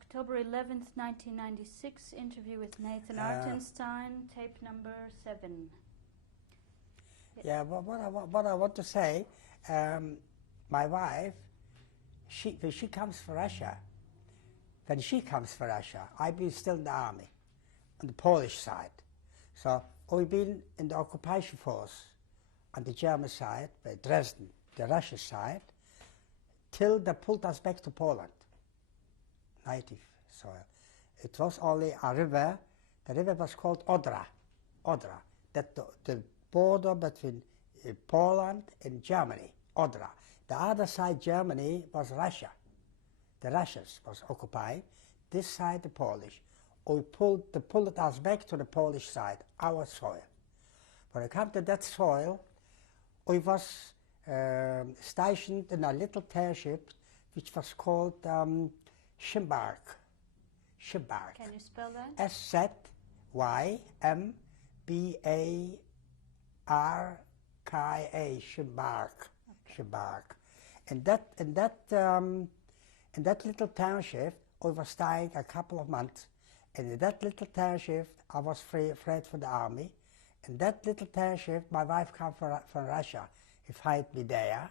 October 11th, 1996, interview with Nathan Artenstein, tape number 7. Yeah, what I want to say, my wife, when she comes from Russia, I've been still in the army, on the Polish side. So we've been in the occupation force on the German side, by Dresden, the Russian side, till they pulled us back to Poland, native soil. It was only a river. The river was called Odra, that the border between Poland and Germany, Odra. The other side, Germany, was Russia. The Russians was occupying. This side, the Polish. They pulled us back to the Polish side, our soil. When I come to that soil, we was stationed in a little township which was called Szymbark. Can you spell that? S-Z-Y-M-B-A-R-K-A, Szymbark. Okay. Szymbark. In that little township, we were staying a couple of months. And in that little township, I was afraid for the army. In that little township, my wife came from Russia. He find me there.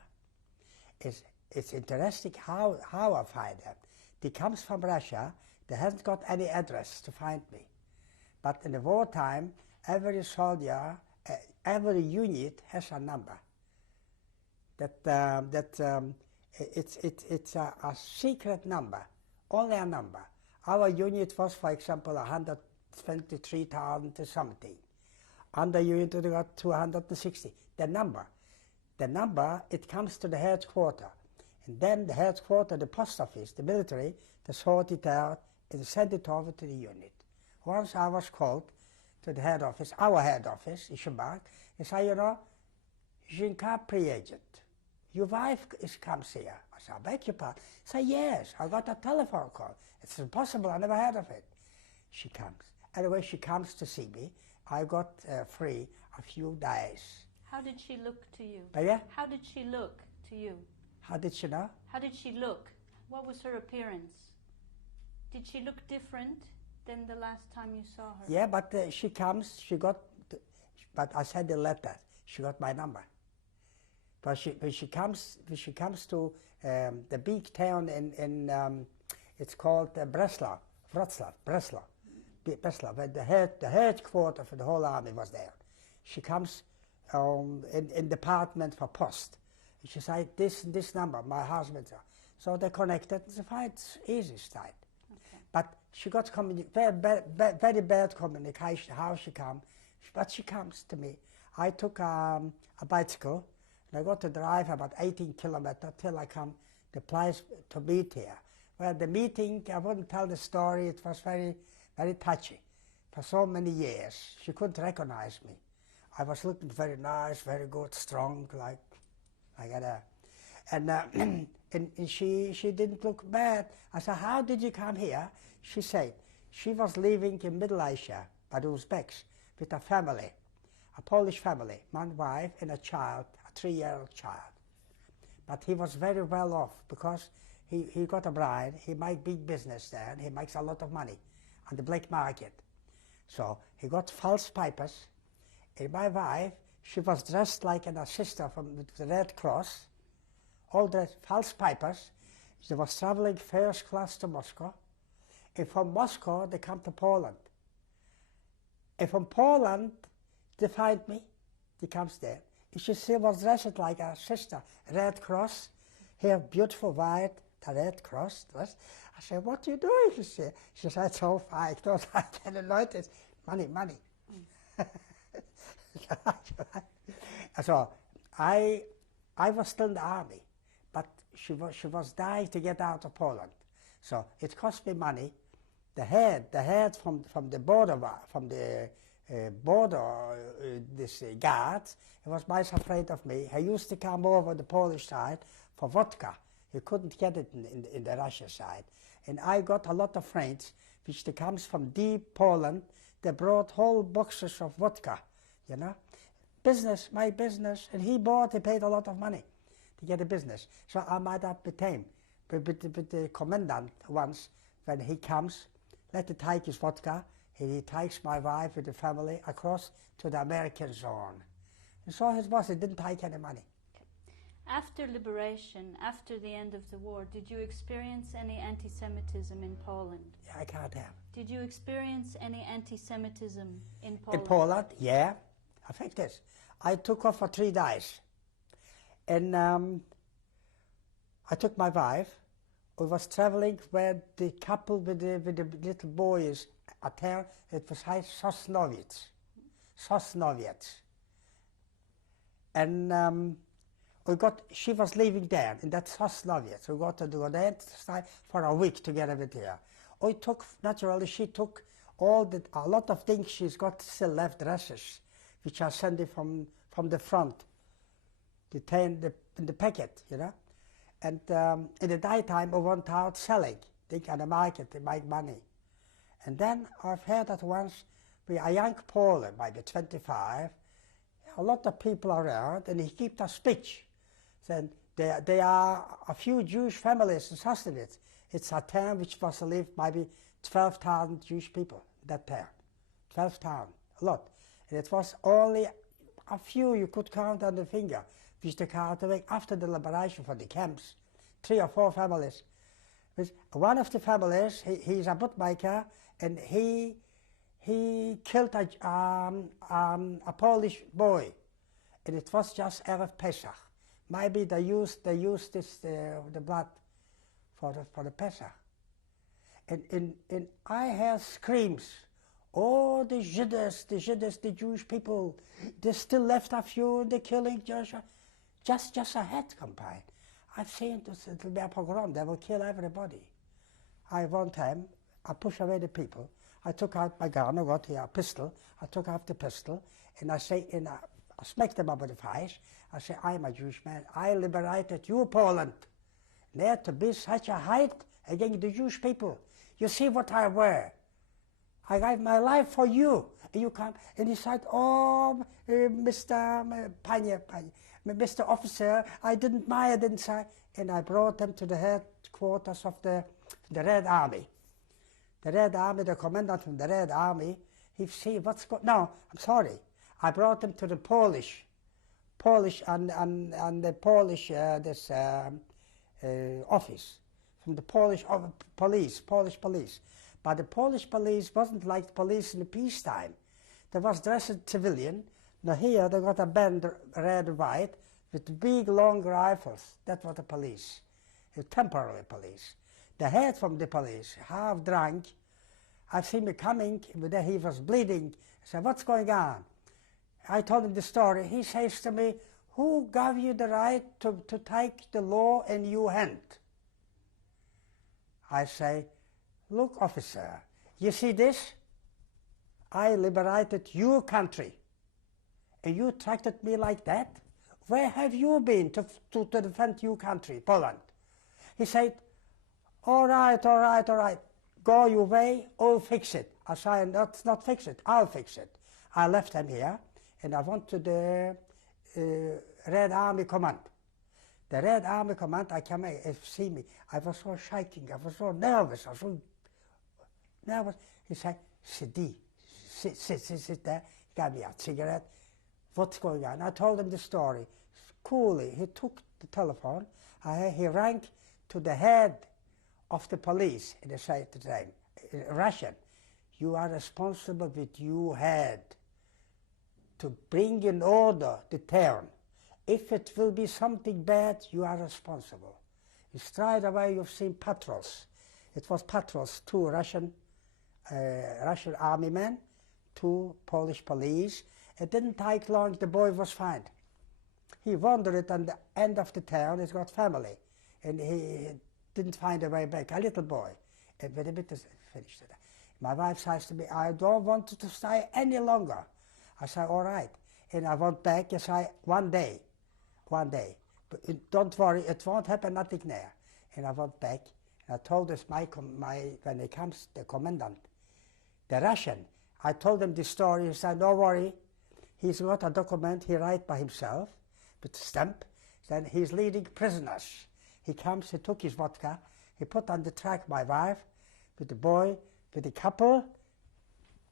It's interesting how I find her. He comes from Russia. They hasn't got any address to find me. But in the wartime, every soldier, every unit has a number. It's a secret number, only a number. Our unit was, for example, 123,000 or something. Under unit we got 260. The number, it comes to the headquarters. And then the headquarters, the post office, the military, they sort it out and send it over to the unit. Once I was called to the head office, our head office in Szymbark, and said, you know, Jinkapri agent, your wife comes here. I said, I beg your pardon. I said, yes, I got a telephone call. It's impossible, I never heard of it. She comes. Anyway, she comes to see me. I got free a few days. How did she look to you? Yeah? How did she look to you? How did she know? How did she look? What was her appearance? Did she look different than the last time you saw her? Yeah, but she comes, but I sent a letter. She got my number. But when she comes to the big town in it's called Breslau, where the headquarters for the whole army was there. She comes in department for post. She said, this number, my husband's. So they connected. It's fine, it's easy style. Okay. But she got very bad communication, how she come. But she comes to me. I took a bicycle, and I got to drive about 18 kilometers till I come the place to meet here. Well, the meeting, I wouldn't tell the story, it was very, very touchy. For so many years, she couldn't recognize me. I was looking very nice, very good, strong, like that. And she didn't look bad. I said, how did you come here? She said, she was living in Middle Asia, by the Uzbeks, with a family, a Polish family, one wife and a child, a 3-year-old child. But he was very well off because he got a bride, he made big business there, and he makes a lot of money on the black market. So he got false papers, and my wife, she was dressed like a sister from the Red Cross, all the false papers. She was traveling first class to Moscow, and from Moscow they come to Poland. And from Poland they find me, they comes there. And she was dressed like a sister, Red Cross, hair beautiful white, the Red Cross dress. I said, what are you doing? She said, so fine, I can anoint money. So I was still in the army, but she was dying to get out of Poland. So it cost me money. The head from the border, this guard, he was much afraid of me. He used to come over the Polish side for vodka. He couldn't get it in the Russia side. And I got a lot of friends, which they comes from deep Poland. They brought whole boxes of vodka, you know. Business, my business, and he paid a lot of money to get a business. So I met up with him, with the commandant once, when he comes, let him take his vodka, and he takes my wife with the family across to the American zone. And so his boss, he didn't take any money. After liberation, after the end of the war, did you experience any anti-Semitism in Poland? Yeah, I can't have. Did you experience any anti-Semitism in Poland? In Poland, yeah. I think this. I took off for 3 days. And I took my wife. We was traveling where the couple with the little boy is a town. It was Sosnowiec. And she was living there in that Sosnowiec. We got to go there for a week together with her. Naturally, she took a lot of things. She's got still left dresses, which are sending from the front, in the packet, you know. And in the daytime, we went out selling, think on the market to make money. And then I've heard that once, with a young Pole, maybe 25, a lot of people around, and he kept a speech. Then there are a few Jewish families in Sosnowiec. It's a town which was lived maybe 12,000 Jewish people, that town. 12,000, a lot. And it was only a few you could count on the finger, which they carried away after the liberation from the camps. 3 or 4 families. One of the families, he's a bootmaker, and he killed a Polish boy, and it was just Erev Pesach. Maybe they used the blood for the Pesach. And I heard screams. Oh, the Judas, the Jewish people, they still left a few, they're killing Joshua. Just a hate campaign. I've seen it will be a pogrom, they will kill everybody. One time, I pushed away the people. I took out my gun, I got here a pistol. I took out the pistol, and I smacked them up with the face. I say, I'm a Jewish man. I liberated you, Poland. There to be such a hate against the Jewish people. You see what I wear. I gave my life for you. And you come, and he said, oh, Mr. Mr. Officer, I didn't say. And I brought them to the headquarters of the Red Army. The Red Army, the commandant from the Red Army, he see what's going. No, I'm sorry. I brought them to the Polish and the Polish office from the Polish police. But the Polish police wasn't like the police in the peacetime. They was dressed civilian. Now here they got a band red and white with big long rifles. That was the police, the temporary police. The head from the police, half drunk. I've seen him coming, but he was bleeding. I said, what's going on? I told him the story. He says to me, who gave you the right to take the law in your hand? I say, look, officer, you see this? I liberated your country, and you treated me like that? Where have you been to defend your country, Poland? He said, all right, go your way, I'll fix it. I said, not fix it, I'll fix it. I left him here, and I went to the Red Army Command. The Red Army Command, I came and see me. I was so shaking, I was so nervous, He said, sit there. He gave me a cigarette. What's going on? I told him the story. Coolly, he took the telephone. He rang to the head of the police, and they said to them, in Russian, you are responsible with your head to bring in order the town. If it will be something bad, you are responsible. Straight away you've seen patrols. It was patrols, 2 Russian army men, 2 Polish police. It didn't take long, the boy was found. He wandered on the end of the town, he's got family, and he didn't find a way back, a little boy. And when the bit is finished, my wife says to me, I don't want to stay any longer. I say, all right. And I went back and say, one day. But don't worry, it won't happen, nothing there. And I went back, and I told this, when he comes, the commandant, the Russian, I told him this story. He said, don't worry, he's got a document he write by himself, with a stamp, then he's leading prisoners. He comes, he took his vodka, he put on the track my wife, with the boy, with the couple,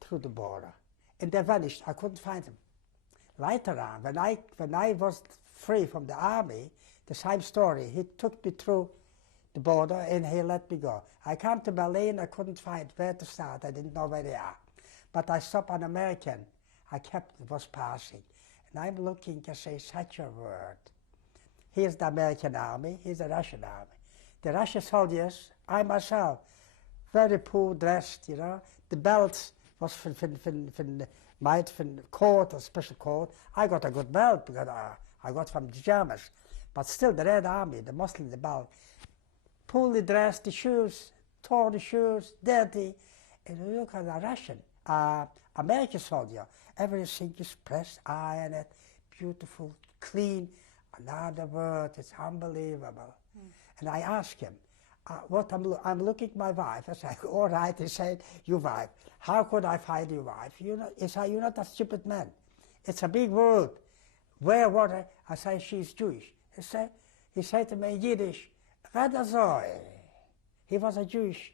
through the border. And they vanished. I couldn't find them. Later on, when I was free from the army, the same story. He took me through the border and he let me go. I came to Berlin, I couldn't find where to start. I didn't know where they are. But I stopped an American. Was passing. And I'm looking to say such a word. Here's the American army, here's the Russian army. The Russian soldiers, I myself, very poor dressed, you know. The belts was from coat, a special coat. I got a good belt because I got from the Germans. But still the Red Army, the Muslim, the belt, poorly dressed, the shoes, torn shoes, dirty. And you look at the Russian, American soldier, everything is pressed, ironed, beautiful, clean. Another word, it's unbelievable. And I asked him, I'm looking at my wife. I said, all right. He said, your wife. How could I find your wife? He said, you're not a stupid man. It's a big world. Where, what? I said, she's Jewish. He said to me in Yiddish, Radazoi. He was a Jewish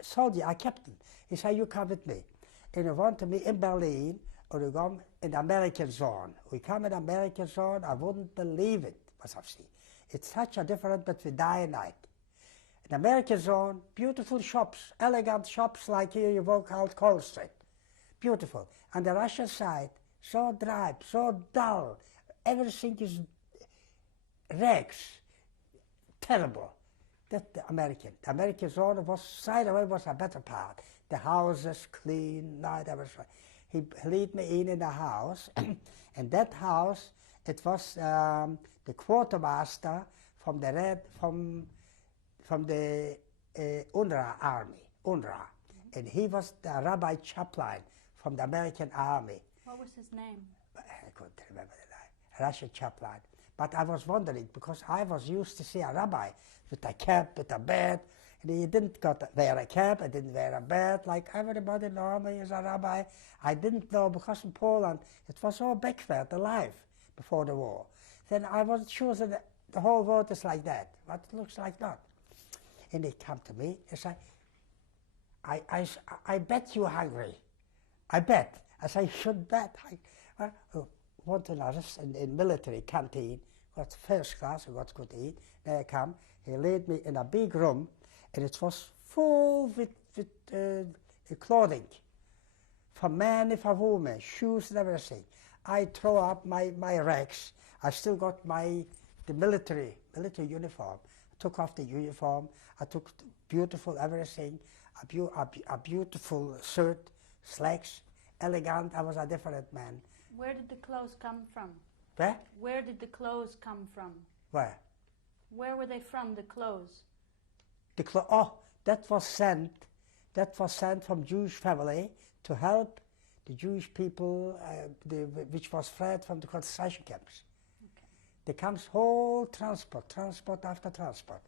soldier, a captain. He said, you come with me. And he wanted me in Berlin, or we come in the American zone. We come in the American zone, I wouldn't believe it, was I've seen. It's such a difference between day and night. In the American zone, beautiful shops, elegant shops like here you walk out Cole Street. Beautiful. On the Russian side, so dry, so dull. Everything is rags. Terrible. That's the American. The American zone was, side away was a better part. The houses clean, night, everything. He lead me in the house, and that house, it was the quartermaster from the UNRWA army, UNRWA, and he was the rabbi chaplain from the American army. What was his name? I couldn't remember the name. Russian chaplain. But I was wondering because I was used to see a rabbi with a cap, with a bed, and he didn't wear a cap, I didn't wear a bed, like everybody normally is a rabbi. I didn't know because in Poland it was all backward, the life before the war. Then I wasn't sure that the whole world is like that, but it looks like not. And he come to me and said, I bet you're hungry. I bet. I said, you should bet. Want to nurse in military canteen, got first class, I got good to eat. There I come, he laid me in a big room, and it was full with clothing, for men and for women, shoes and everything. I throw up my racks. I still got the military uniform. I took off the uniform. I took beautiful everything, a beautiful shirt, slacks, elegant. I was a different man. Where did the clothes come from? Where? Where did the clothes come from? Where? Where were they from, the clothes? That was sent from Jewish family to help the Jewish people, which was fled from the concentration camps. Okay. There comes whole transport after transport.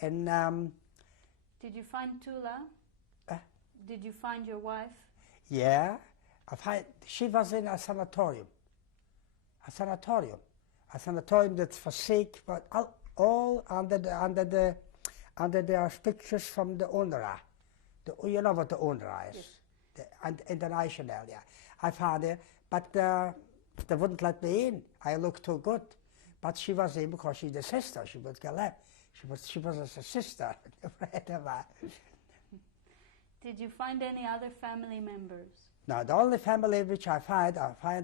And did you find Tula? Did you find your wife? Yeah, she was in a sanatorium. A sanatorium that's for sick, but all under the auspices from the UNRWA. You know what the UNRWA is? Yes. The international, yeah. I found her, but they wouldn't let me in. I looked too good. But she was in because she's the sister. She would get left. She was a sister. Did you find any other family members? No, the only family which I find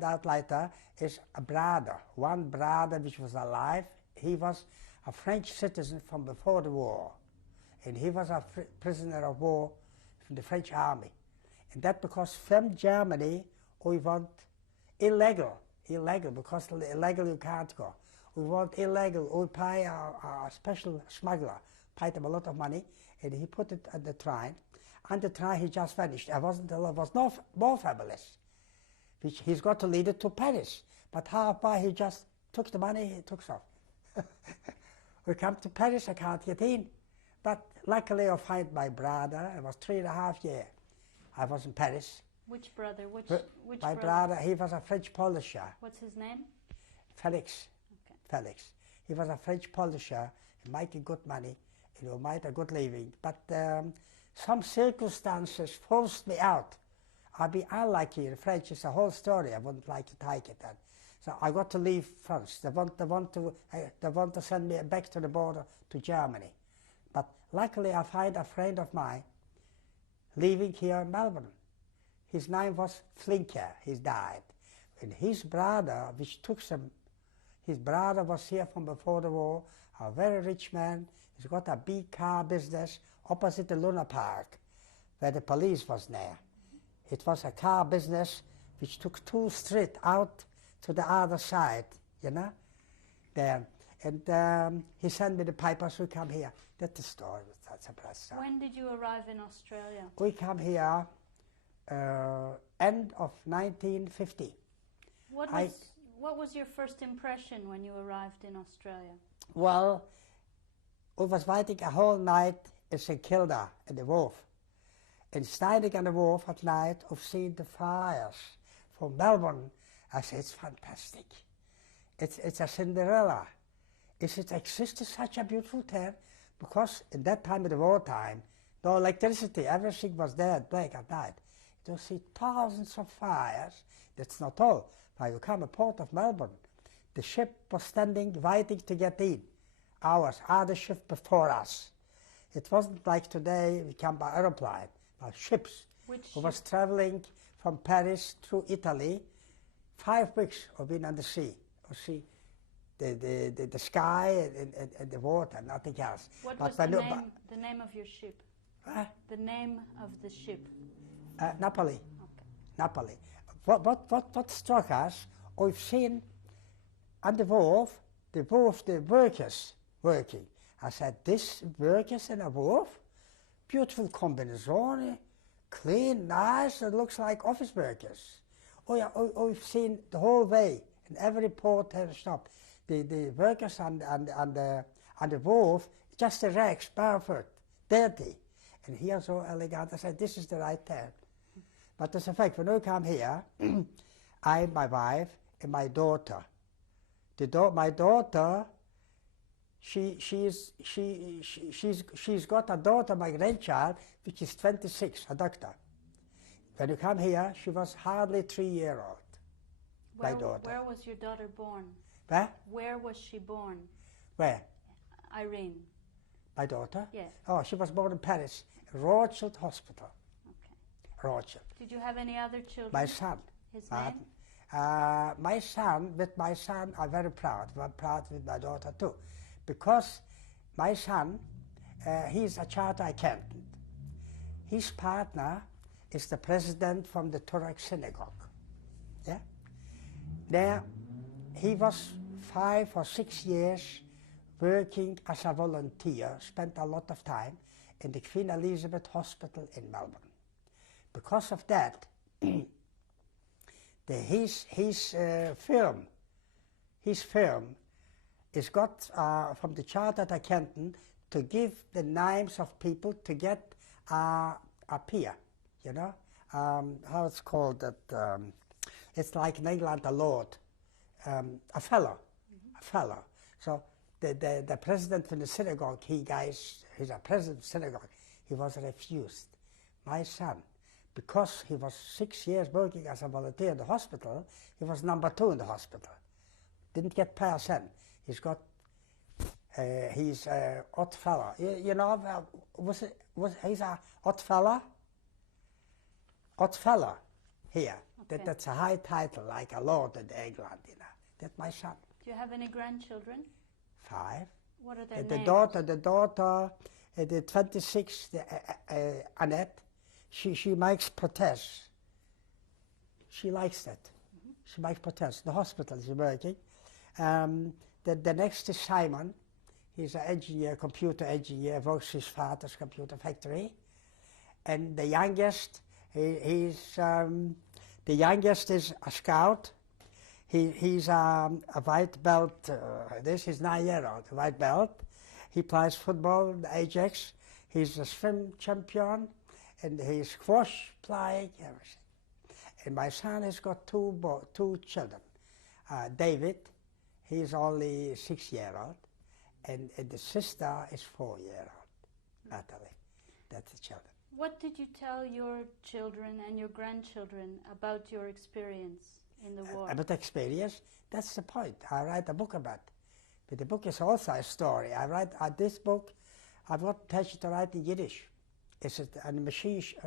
out later, is a brother. One brother which was alive. He was a French citizen from before the war. And he was a prisoner of war from the French army. And that because from Germany, we want illegal, because illegal you can't go. We want illegal, we pay a special smuggler, paid him a lot of money, and he put it on the train. On the train he just vanished. There was no more families, which he's got to lead it to Paris. But halfway he just took the money, he took off. We come to Paris, I can't get in. But luckily I find my brother. It was 3.5 years. I was in Paris. Which brother? Which my brother, he was a French polisher. What's his name? Felix. Okay. Felix. He was a French polisher, making good money, You know, made a good living. But some circumstances forced me out. I'll be unlucky. In French, it's a whole story. I wouldn't like to take it. So I got to leave first. They want to send me back to the border to Germany. But luckily, I find a friend of mine living here in Melbourne. His name was Flinker. He died. And his brother, which took some, his brother was here from before the war, a very rich man. He's got a big car business opposite the Luna Park, where the police was there. It was a car business which took 2 streets out to the other side, you know, there. And he sent me the papers, we come here. That's the story, that's a press story. When did you arrive in Australia? We come here end of 1950. What was your first impression when you arrived in Australia? Well, we was waiting a whole night in St Kilda at the wharf. And standing on the wharf at night, I've seen the fires from Melbourne. I said, it's fantastic. It's a Cinderella. Is it existed such a beautiful town? Because at that time of the wartime, no electricity, everything was there black at night. You see thousands of fires. That's not all. When you come to Port of Melbourne, the ship was standing, waiting to get in. Ours, other ship before us. It wasn't like today, we come by aeroplane, by ships. Which who was traveling from Paris through Italy. 5 weeks of being on the sea. You see the sky and the water, nothing else. What was the name of your ship? The name of the ship? Napoli. Okay. Napoli. What struck us, we've seen on the wharf the workers working. I said, this workers in a wharf? Beautiful combination, clean, nice, it looks like office workers. Oh yeah, we've seen the whole way, in every port has stopped. The workers on the wharf, just the rags, barefoot, dirty. And here so elegant, I said, this is the right town. But as a fact, when we come here, I, my wife, and my daughter. My daughter, she's got a daughter, my grandchild, which is 26, a doctor. When you come here, she was hardly 3-year-old, my daughter. Where was your daughter born? Where? Where was she born? Where? Irene. My daughter? Yes. Oh, she was born in Paris, Rothschild Hospital. Okay. Rothschild. Did you have any other children? My son. His name? My son, I'm very proud. I'm proud with my daughter too. Because my son, he's a chartered accountant. His partner is the president from the Turek synagogue. Yeah? There, he was 5 or 6 years working as a volunteer, spent a lot of time in the Queen Elizabeth Hospital in Melbourne. Because of that, his firm is got from the chartered accountant to give the names of people to get a peer, you know, how it's called that. It's like in England a lord, a fellow, a fellow. So the president of the synagogue, he's a president of the synagogue. He was refused. My son, because he was 6 years working as a volunteer in the hospital, he was number 2 in the hospital. Didn't get person. He's got, he's a odd fella. You know, he's a odd fella? Odd fella here. Okay. That's a high title, like a lord in England, you know. That's my son. Do you have any grandchildren? 5. What are their names? The daughter, the 26, Annette, she makes protests. She likes that. Mm-hmm. She makes protests. The hospital is working. The next is Simon. He's an engineer, computer engineer, works his father's computer factory. And the youngest, the youngest is a scout. He's a white belt. This is 9-year-old, a white belt. He plays football in the Ajax. He's a swim champion, and he's squash playing, everything. And my son has got two children. David, he's only 6-year-old, and the sister is 4-year-old. Natalie. That's the children. What did you tell your children and your grandchildren about your experience in the war? About experience, that's the point. I write a book about it. But the book is also a story. I write this book, I've got intention to write in Yiddish. It's on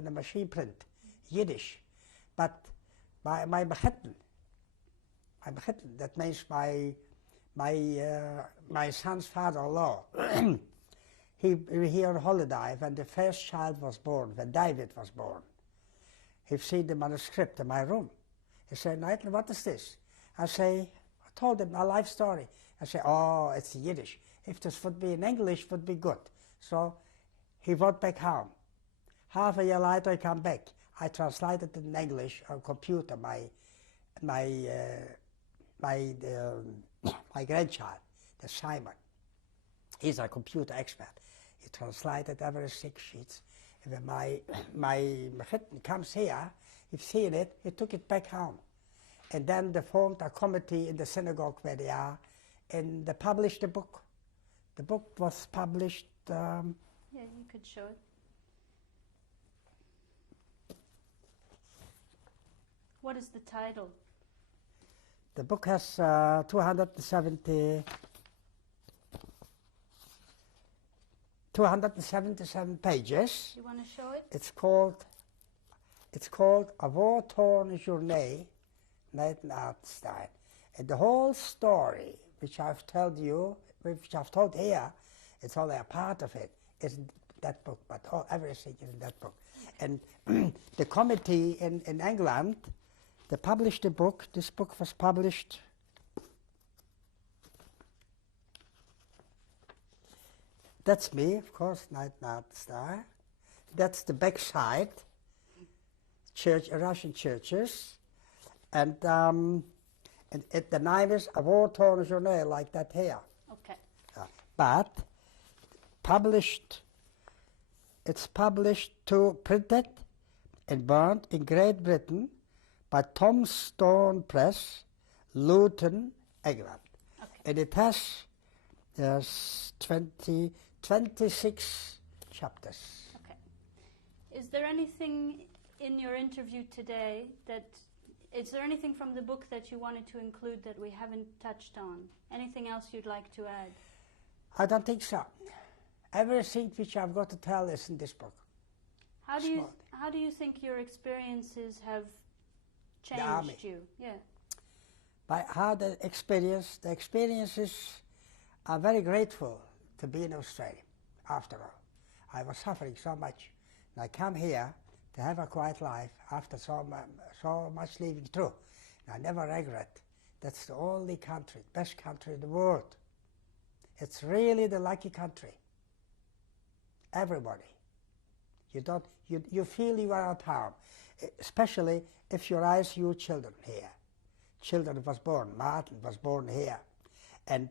a machine print, Yiddish. But my Manhattan, that means my son's father-in-law, he on holiday when the first child was born, when David was born. He'd seen the manuscript in my room. He said, Nigel, what is this? I told him my life story. I said, oh, it's Yiddish. If this would be in English, it would be good. So he went back home. Half a year later, he came back. I translated it in English on computer, my grandchild, the Simon. He's a computer expert. He translated every 6 sheets. And when my Manhattan comes here, he's seen it, he took it back home. And then they formed a committee in the synagogue where they are, and they published the book. The book was published. Yeah, you could show it. What is the title? The book has 277 pages. You want to show it? It's called A War-Torn Journey, Nathan Artenstein. And the whole story, which I've told you, which I've told here, it's only a part of it, is in that book, but everything is in that book. And the committee in England, they published the book. This book was published that's me, of course, Nathan Artenstein. That's the back side, Russian churches. And the name is A War-Torn Journey, like that here. Okay. But it's published printed and burned in Great Britain by Tom Stone Press, Luton, England. Okay. And it has 26 chapters. Okay. Is there anything in your interview today is there anything from the book that you wanted to include that we haven't touched on? Anything else you'd like to add? I don't think so. Everything which I've got to tell is in this book. How do you think your experiences have changed the army. You? Yeah. By how the experiences are very grateful to be in Australia, after all. I was suffering so much. And I come here to have a quiet life after so much living through. And I never regret. That's the only country, best country in the world. It's really the lucky country. Everybody. You feel you are at home, especially if you raise your children here. Children was born, Martin was born here, and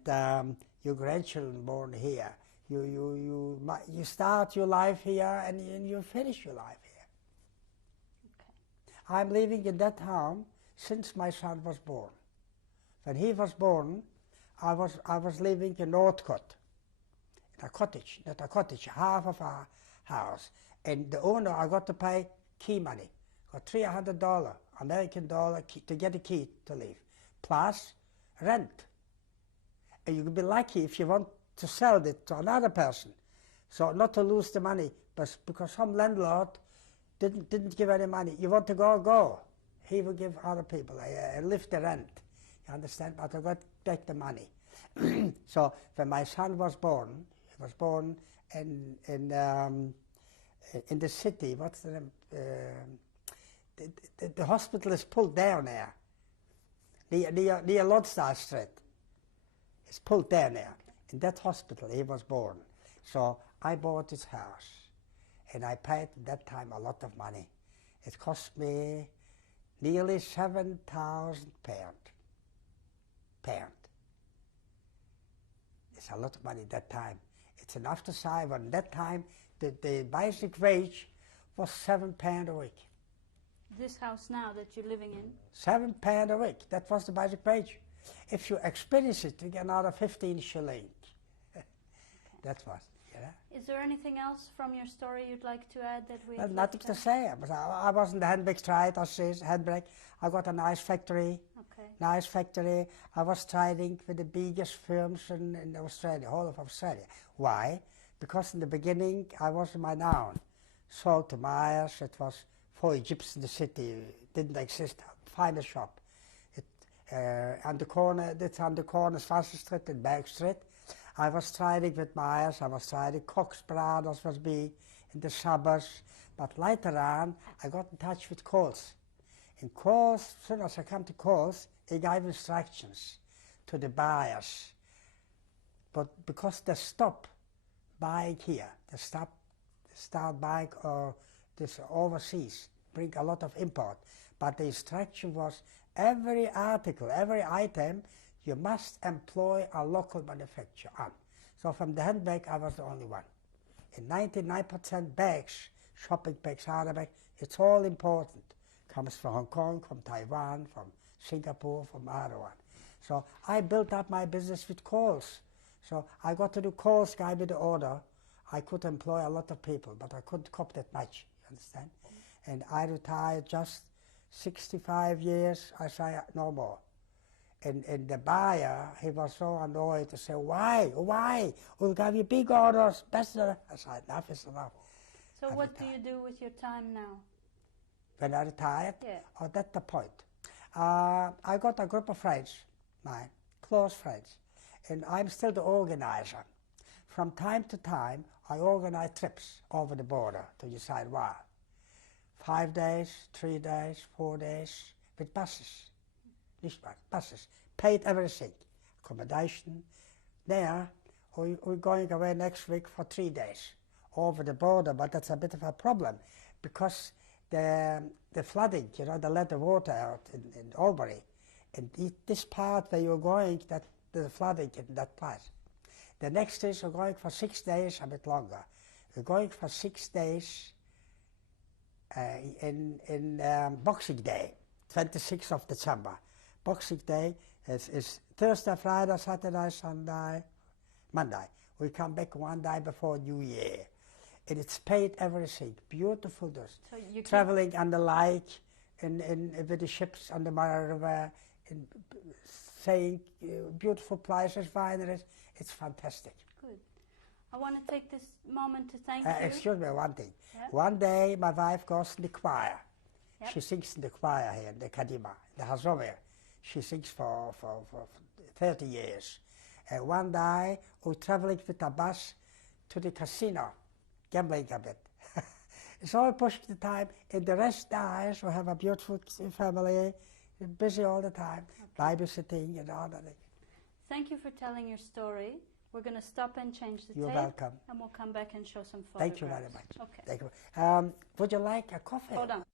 your grandchildren born here. You start your life here and you finish your life here. Okay. I'm living in that home since my son was born. When he was born, I was living in Northcote, in a cottage, not a cottage, half of our house. And the owner, I got to pay key money, got $300 American dollar to get a key to live, plus rent. And you could be lucky if you want to sell it to another person, so not to lose the money, but because some landlord didn't give any money. You want to go. He will give other people lift the rent. You understand? But I got back the money. So when my son was born, he was born in the city. What's the name? The hospital is pulled down there, near Lodestar Street. It's pulled down there. In that hospital he was born. So I bought his house, and I paid at that time a lot of money. It cost me nearly £7,000. It's a lot of money at that time. It's enough to say, but at that time the basic wage was £7 a week. This house now that you're living in? £7 a week, that was the basic wage. If you experience it, you get another 15 shillings. That was, yeah. Is there anything else from your story you'd like to add that we? Well, nothing to say. I was in the handbrake trade, I says, handbrake. I got a nice factory. Okay. Nice factory. I was trading with the biggest firms in Australia, whole of Australia. Why? Because in the beginning I was on my own. Sold to Myers. It was 4 Jeeps in the city. It didn't exist. Find a shop. On the corner, it's on the corner, Swansea Street and Bank Street. I was trading with Myers. I was trading. Cox Brothers was big in the suburbs. But later on, I got in touch with Coles. In Coles, as soon as I come to Coles, he gave instructions to the buyers. But because they stop buying here, they start buying this overseas, bring a lot of import. But the instruction was every article, every item, you must employ a local manufacturer on. So from the handbag, I was the only one. In 99% bags, shopping bags, handbags, it's all important. Comes from Hong Kong, from Taiwan, from Singapore, from other one. So I built up my business with Coles. So I got to do Coles, gave me the order. I could employ a lot of people, but I couldn't cope that much, you understand? And I retired just 65 years, I say no more. And the buyer, he was so annoyed to say, why? We'll give you big orders, better. I said, enough is enough. So what do you do with your time now? When I retired? Yeah. Oh, that's the point. I got a group of friends, mine, close friends, and I'm still the organizer. From time to time, I organize trips over the border to decide why. 5 days, 3 days, 4 days, with buses. Buses, paid everything, accommodation. There, we're going away next week for 3 days over the border, but that's a bit of a problem because the flooding, you know, they let the water out in Albury, and this part where you're going, that the flooding in that place. The next is we're going for 6 days, a bit longer. We're going for 6 days in Boxing Day, 26th of December. Boxing Day is Thursday, Friday, Saturday, Sunday, Monday. We come back 1 day before New Year. And it's paid everything. Beautiful dust. So traveling on the lake, with the ships on the Mara River, and saying beautiful places, wineries. It's fantastic. Good. I want to take this moment to thank you. Excuse me, one thing. Yep. One day my wife goes in the choir. Yep. She sings in the choir here in the Kadima, the Hazomir. She sings for 30 years. And one day we're traveling with a bus to the casino, gambling a bit. It's all pushing the time, and the rest dies. We have a beautiful family, busy all the time, babysitting and all that. Thank you for telling your story. We're going to stop and change the tape. You're welcome. And we'll come back and show some photographs. Thank you very much. Okay. Thank you. Would you like a coffee? Hold on.